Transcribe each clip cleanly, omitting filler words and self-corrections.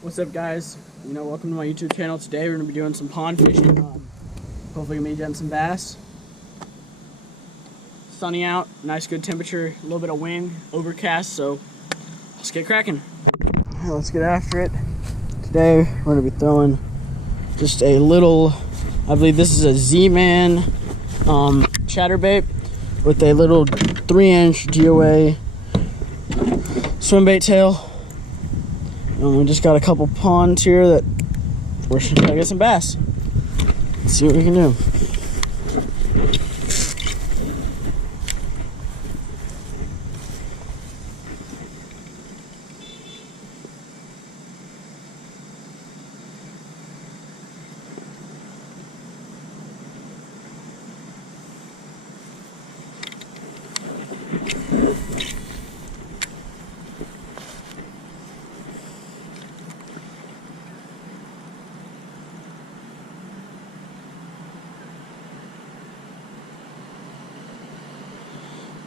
What's up, guys? Welcome to my YouTube channel. Today we're gonna be doing some pond fishing. Hopefully gonna be getting some bass. Sunny out, nice good temperature, a little bit of wind, overcast, so let's get cracking. Let's get after it. Today we're gonna be throwing just a little, I believe this is a Z-Man chatterbait with a little 3-inch GOA swim bait tail. And we just got a couple ponds here that we're trying to get some bass. Let's see what we can do.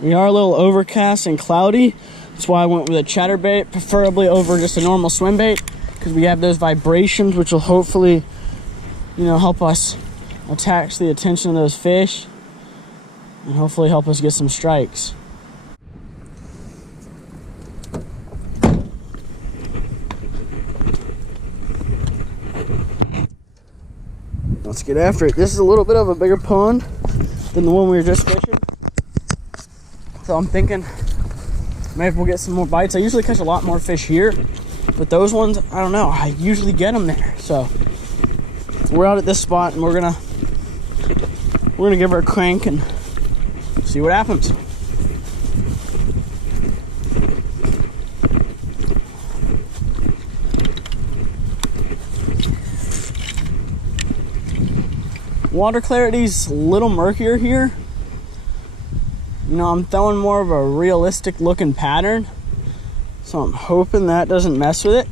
We are a little overcast and cloudy. That's why I went with a chatterbait, preferably over just a normal swim bait, because we have those vibrations which will hopefully, help us attach the attention of those fish and hopefully help us get some strikes. Let's get after it. This is a little bit of a bigger pond than the one we were just fishing. So I'm thinking maybe we'll get some more bites. I usually catch a lot more fish here, but those ones, I don't know. I usually get them there. So we're out at this spot and we're gonna give her a crank and see what happens. Water clarity's a little murkier here. I'm throwing more of a realistic looking pattern, so I'm hoping that doesn't mess with it.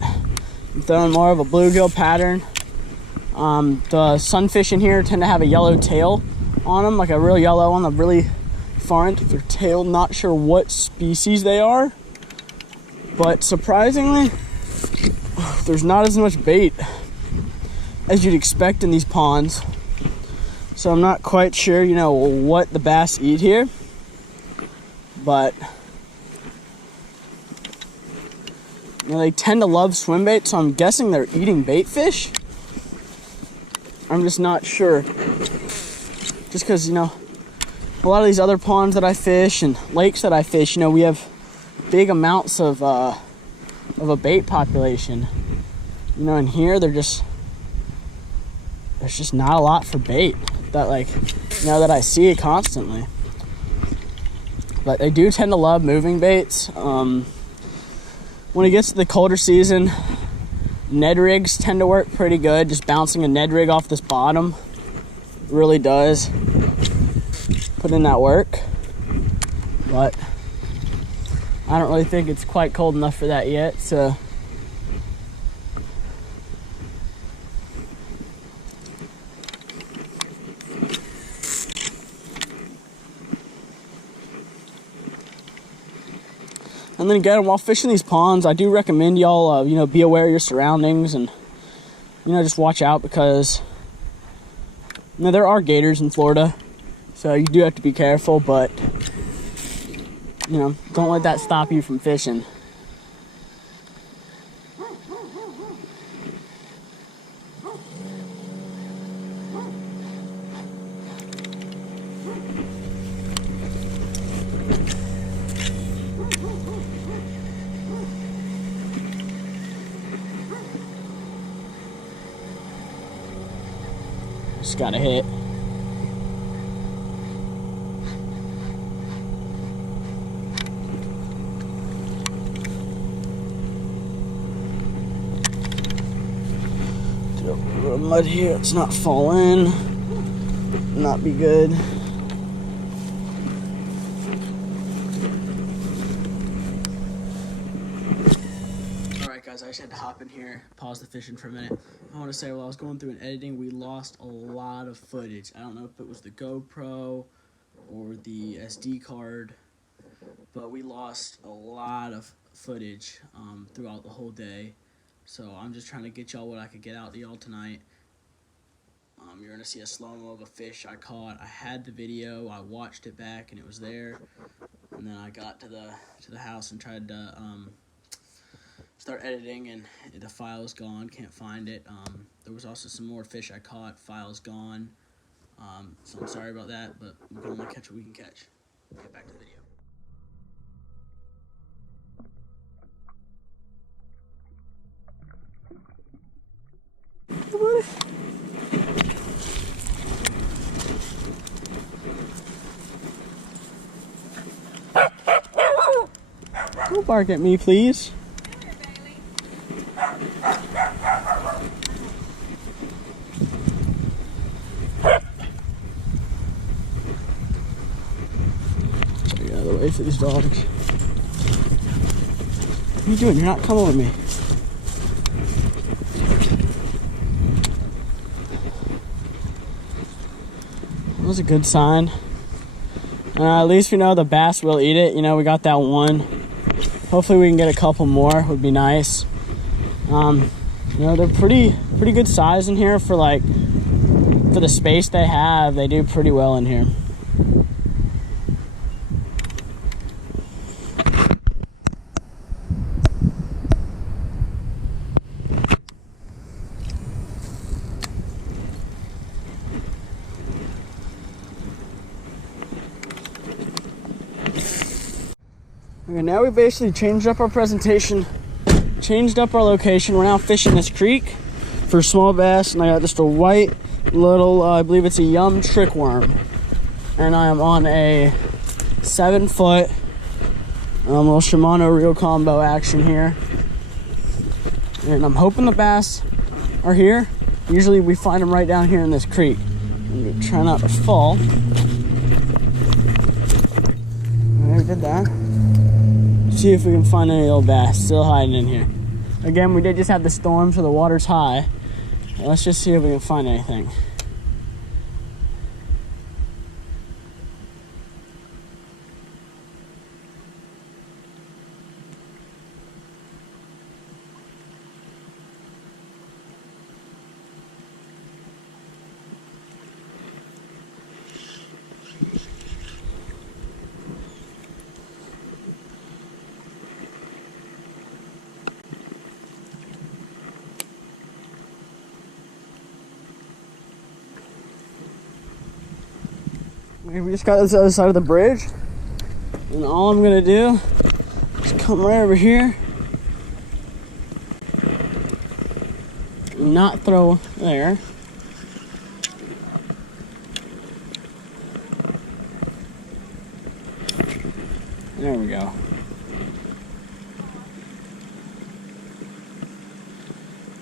I'm throwing more of a bluegill pattern. The sunfish in here tend to have a yellow tail on them, like a real yellow on the really far end of their tail. Not sure what species they are, but surprisingly, there's not as much bait as you'd expect in these ponds. So I'm not quite sure, what the bass eat here. But they tend to love swim bait, so I'm guessing they're eating bait fish. I'm just not sure. Just because, a lot of these other ponds that I fish and lakes that I fish, we have big amounts of a bait population. In here there's just not a lot for bait that that I see it constantly. But they do tend to love moving baits. When it gets to the colder season, Ned rigs tend to work pretty good. Just bouncing a Ned rig off this bottom really does put in that work. But I don't really think it's quite cold enough for that yet, so and then again, while fishing these ponds, I do recommend y'all, be aware of your surroundings and, just watch out because, there are gators in Florida, so you do have to be careful, but, don't let that stop you from fishing. Just got a hit. A little mud here. It's not fall in. Not be good. Alright guys, I just had to hop in here, pause the fishing for a minute. I want to say while I was going through and editing, we lost a lot of footage. I don't know if it was the GoPro or the SD card, but we lost a lot of footage throughout the whole day. So I'm just trying to get y'all what I could get out to y'all tonight. You're gonna see a slow-mo of a fish I caught. I had the video, I watched it back, and it was there. And then I got to the house and tried to start editing, and the file is gone. Can't find it. There was also some more fish I caught. File's gone. So I'm sorry about that, but we can only catch what we can catch. Get back to the video. Don't bark at me, please. Get out of the way for these dogs. What are you doing? You're not coming with me. That was a good sign. At least we know the bass will eat it. You know, we got that one. Hopefully we can get a couple more, would be nice. You know, they're pretty good size in here for the space they have. They do pretty well in here. Okay, now we basically changed up our presentation, changed up our location. We're now fishing this creek for small bass, and I got just a white little, I believe it's a Yum trick worm. And I am on a 7-foot little Shimano reel combo action here. And I'm hoping the bass are here. Usually we find them right down here in this creek. I'm gonna try not to fall. Alright, we did that. See if we can find any little bass still hiding in here. Again, we did just have the storm, so the water's high. Let's just see if we can find anything. We just got this other side of the bridge, and all I'm gonna do is come right over here and not throw there. There we go.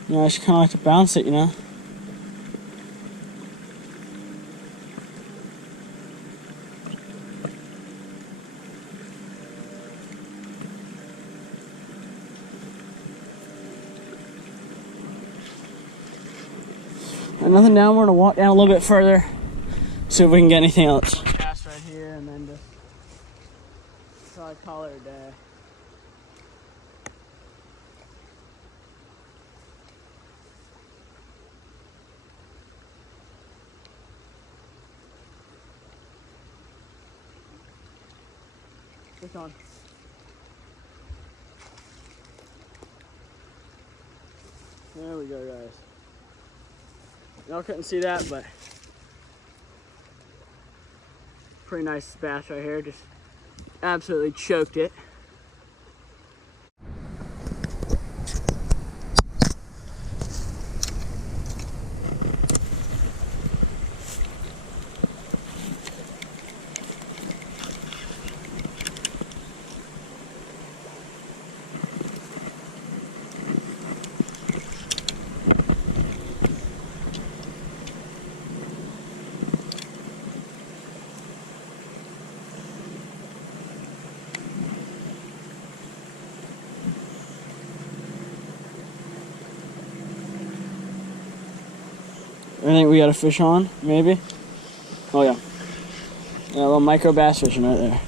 Yeah, I just kind of like to bounce it, you know. Nothing down. We're gonna walk down a little bit further, see if we can get anything else. Cast right here, and then just probably call it a day. Fish on. There we go, guys. Y'all couldn't see that, but pretty nice bass right here. Just absolutely choked it. I think we got a fish on, maybe. Oh yeah. Yeah, a little micro bass fishing right there.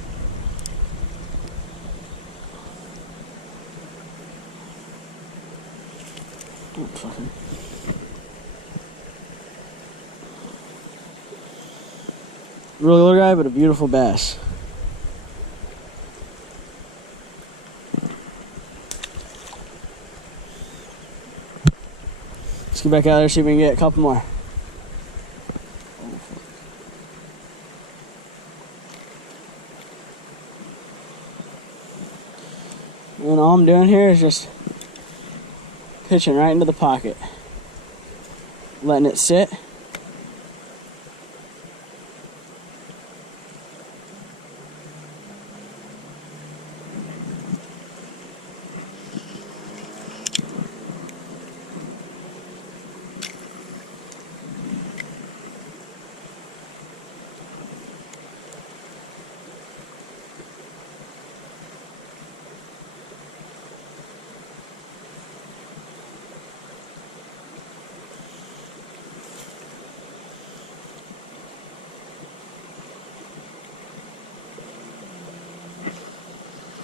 fucking. Really little guy, but a beautiful bass. Let's get back out there, see if we can get a couple more. And all I'm doing here is just pitching right into the pocket, letting it sit.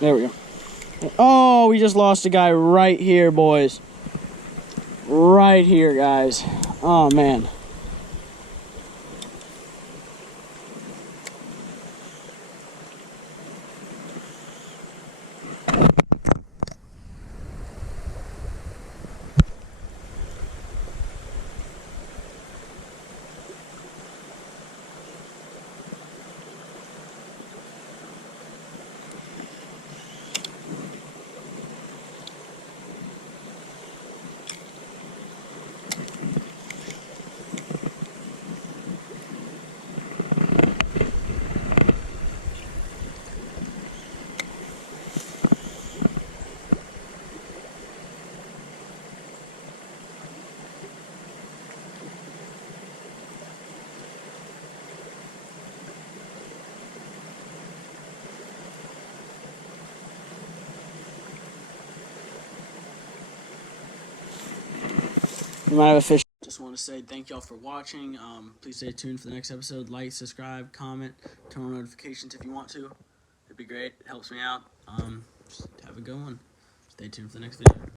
There we go. Oh, we just lost a guy right here, boys. Right here, guys. Oh, man. We might have a fish. Just want to say thank y'all for watching. Please stay tuned for the next episode. Like, subscribe, comment, turn on notifications if you want to. It'd be great. It helps me out. Just have a good one. Stay tuned for the next video.